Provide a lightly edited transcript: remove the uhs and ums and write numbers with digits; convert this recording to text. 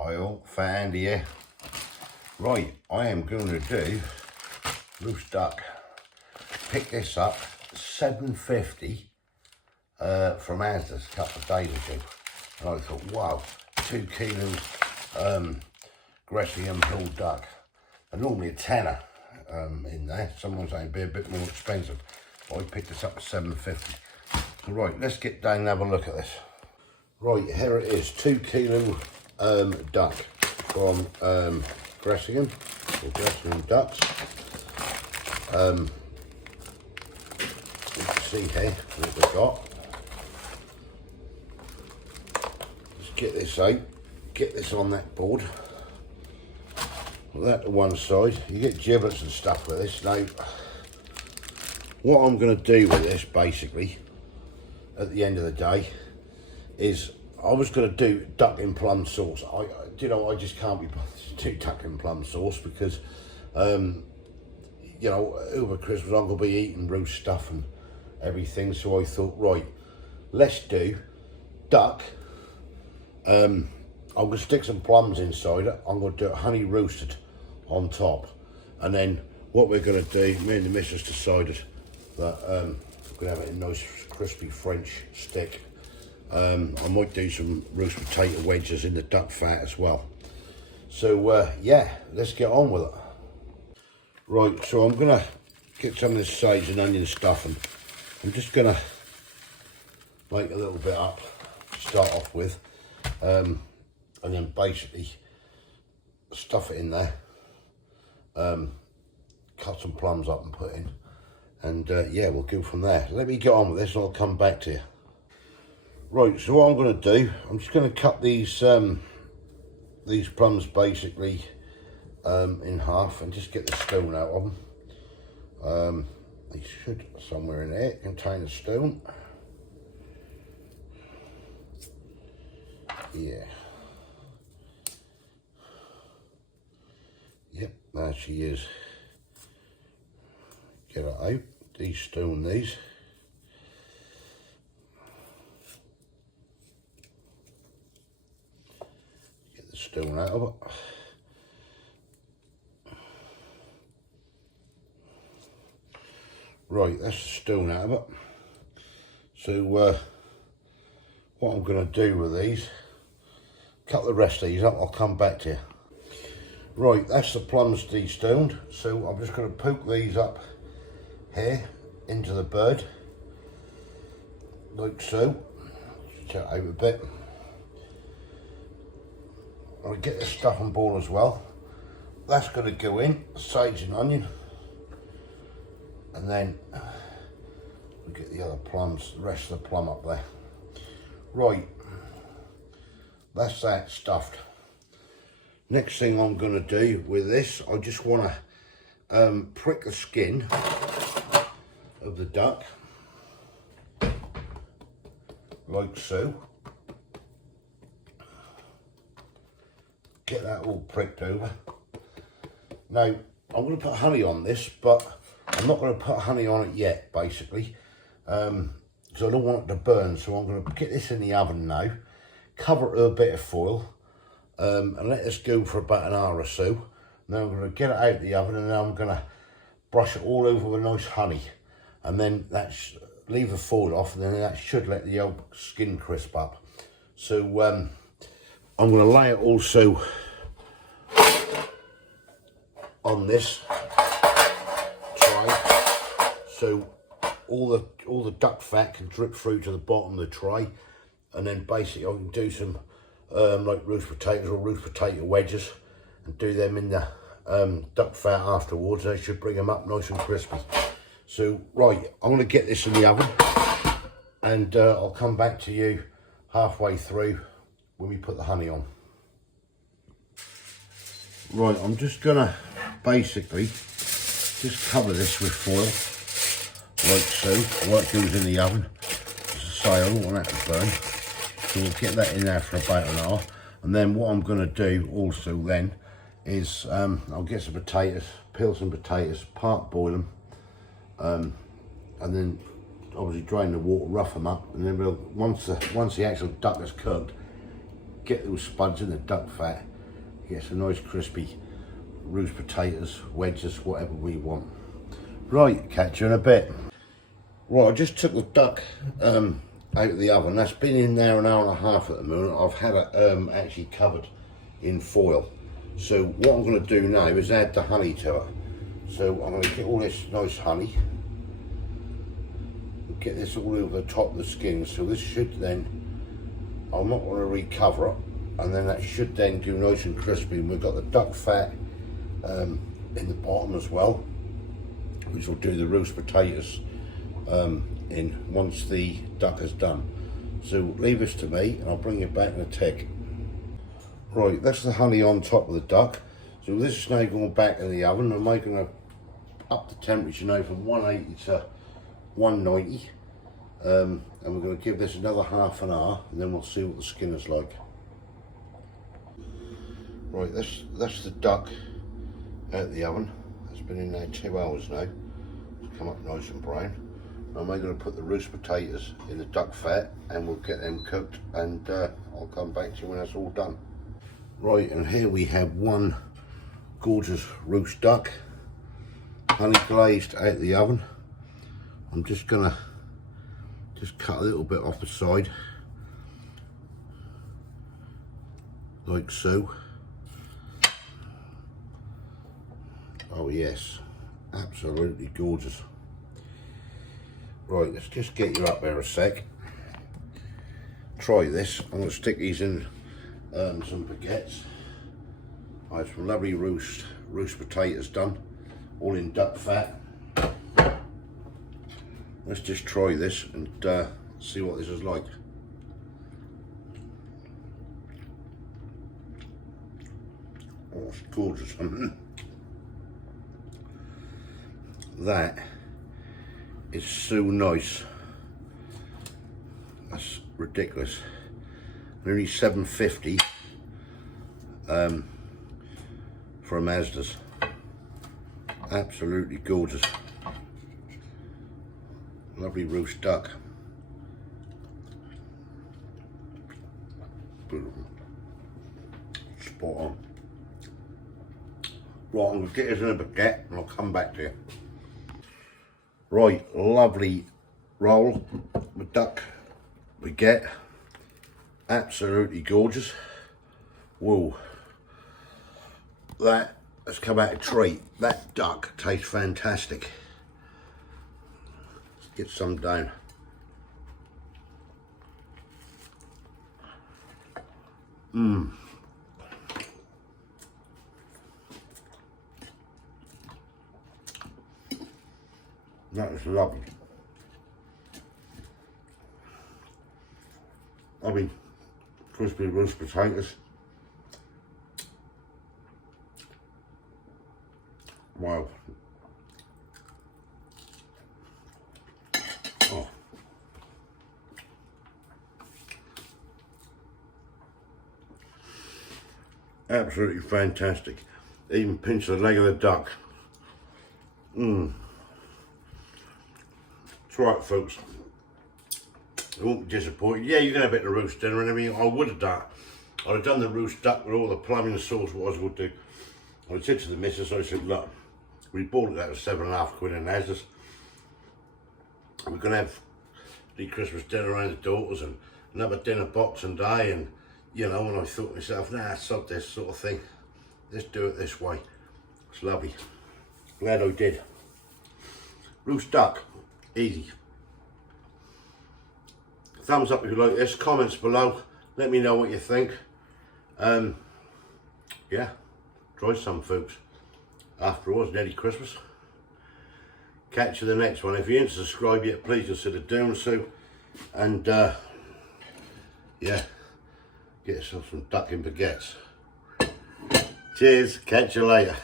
oil, fan here. Right, I am going to do roast duck. Pick this up, $7.50 from Asda's a couple of days ago. And I thought, wow, 2 kilos Glazing pulled duck. And normally a tenner in there. Someone's saying it'd be a bit more expensive. I picked this up at $7.50. So right, let's get down and have a look at this. Right, here it is, 2 kilo duck from Glazing, or Glazing ducks. You can see here what we've got. Let's get this out, get this on that board. Put that to one side. You get giblets and stuff with this. Now, what I'm going to do with this, basically, at the end of the day, is I was going to do duck in plum sauce. I just can't be bothered to do duck in plum sauce because, over Christmas I'm going to be eating roast stuff and everything. So I thought, right, let's do duck. I'm going to stick some plums inside it. I'm going to do it honey roasted on top. And then what we're going to do, me and the missus decided that we're going to have it in a nice crispy French stick. I might do some roast potato wedges in the duck fat as well. So yeah, let's get on with it. Right, so I'm going to get some of this sage and onion stuff, and I'm just going to make a little bit up to start off with. And then basically stuff it in there, cut some plums up and put in, and yeah, we'll go from there. Let me get on with this and I'll come back to you. Right, so what I'm going to do, I'm just going to cut these plums basically in half and just get the stone out of them. They should somewhere in there contain a stone. Yeah. Yep, there she is. Get it out, de-stone these. Get the stone out of it. Right, that's the stone out of it. So what I'm going to do with these, cut the rest of these up, I'll come back to you. Right, that's the plums de-stoned, so I'm just going to poke these up here into the bird, like so. Check it out a bit. I'll get the stuffing ball as well. That's going to go in, sage and onion, and then we'll get the other plums, the rest of the plum up there. Right, that's that stuffed. Next thing I'm going to do with this, I just want to prick the skin of the duck, like so. Get that all pricked over. Now, I'm going to put honey on this, but I'm not going to put honey on it yet, basically, because I don't want it to burn. So I'm going to get this in the oven now, cover it with a bit of foil, and let this go for about an hour or so. Then I'm going to get it out of the oven, and then I'm going to brush it all over with nice honey, and then leave the foil off, and then that should let the old skin crisp up. So I'm going to lay it also on this tray, so all the duck fat can drip through to the bottom of the tray, and then basically I can do some like roast potatoes or roast potato wedges and do them in the duck fat afterwards. They should bring them up nice and crispy. So right, I'm going to get this in the oven, and I'll come back to you halfway through when we put the honey on. Right, I'm just going to basically just cover this with foil, like so, while it goes in the oven. As I say, I don't want that to burn. So we'll get that in there for about an hour, and then what I'm going to do also then is I'll get some potatoes, peel some potatoes, part boil them, and then obviously drain the water, rough them up, and then once the actual duck is cooked, get those spuds in the duck fat, get some nice crispy roast potatoes, wedges, whatever we want. Right, catch you in a bit. Right, I just took the duck out of the oven. That's been in there an hour and a half at the moment. I've had it actually covered in foil. So what I'm going to do now is add the honey to it. So I'm going to get all this nice honey, get this all over the top of the skin. So this should then, I'm not going to recover it, and then that should then do nice and crispy. And we've got the duck fat in the bottom as well, which will do the roast potatoes in once the duck is done. So leave this to me and I'll bring it back in a tick. Right, that's the honey on top of the duck. So this is now going back in the oven. I'm making to up the temperature now from 180 to 190. And we're going to give this another half an hour and then we'll see what the skin is like. Right, that's the duck out of the oven. It's been in there 2 hours now. It's come up nice and brown. I'm now going to put the roast potatoes in the duck fat and we'll get them cooked, and I'll come back to you when that's all done. Right, and here we have one gorgeous roast duck, honey glazed out of the oven. I'm just gonna cut a little bit off the side, like so. Oh yes, absolutely gorgeous. Right, let's just get you up there a sec. Try this. I'm going to stick these in some baguettes. I have some lovely roast potatoes done, all in duck fat. Let's just try this and see what this is like. Oh, it's gorgeous. That is so nice. That's ridiculous. Nearly $7.50 for a Mazda's. Absolutely gorgeous. Lovely roast duck. Beautiful. Spot on. Right, I'm going to get this in a baguette and I'll come back to you. Right, lovely roll with duck baguette. Absolutely gorgeous. Whoa. That has come out a treat. That duck tastes fantastic. Let's get some down. Mmm. That is lovely. I mean, crispy roast potatoes. Wow. Oh. Absolutely fantastic. Even pinch the leg of the duck. Mmm. Right, folks, you won't be disappointed. Yeah, you can have a bit of roast dinner and everything. I would have done. I'd have done the roast duck with all the plumbing sauce. What I would do, I said to the missus, I said, look, we bought it at £7.50 in Asda's. We're going to have the Christmas dinner around the daughters and another dinner Boxing Day, and you know, and I thought to myself, nah, sod this sort of thing. Let's do it this way. It's lovely. Glad I did. Roast duck. Easy. Thumbs up if you like this, comments below, let me know what you think. Yeah, try some, folks. After all, it's nearly Christmas. Catch you the next one. If you ain't subscribed yet, please consider doing so. And yeah, get yourself some duck and baguettes. Cheers, catch you later.